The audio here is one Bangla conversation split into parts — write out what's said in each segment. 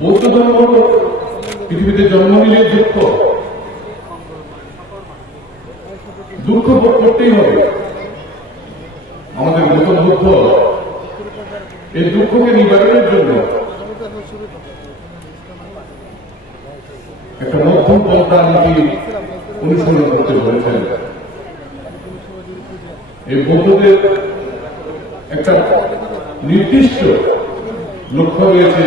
বৌদ্ধ ধর্ম পৃথিবীতে জন্ম নিলে দুঃখ। দুঃখ ভোগ করতেই হবে। আমাদের গৌতম বুদ্ধ এই দুঃখকে নিবারণের জন্য একটা মধ্যম পন্থা নীতি অনুসরণ করতে বলেছেন। এই বৌদ্ধদের একটা নির্দিষ্ট লক্ষ্য রয়েছে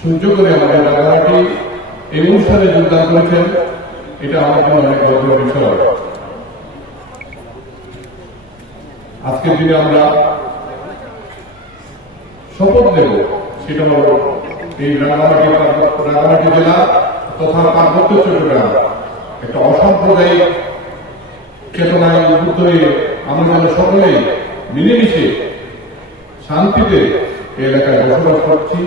সহ্য করে আমাদের রাঙামাটি এই অনুষ্ঠানে যোগদান করেছেন, এটা আমার জন্য অনেক গর্বের বিষয়। আজকের দিনে আমরা শপথ নেব, সেটা হল এই রাঙামাটি রাঙামাটি জেলা তথা পার্বত্য চট্টগ্রাম। একটা অসাম্প্রদায়িক চেতনায় উদ্বুদ্ধ হয়ে আমরা যেন সকলেই মিলেমিশে শান্তিতে এলাকায় বসবাস করছি।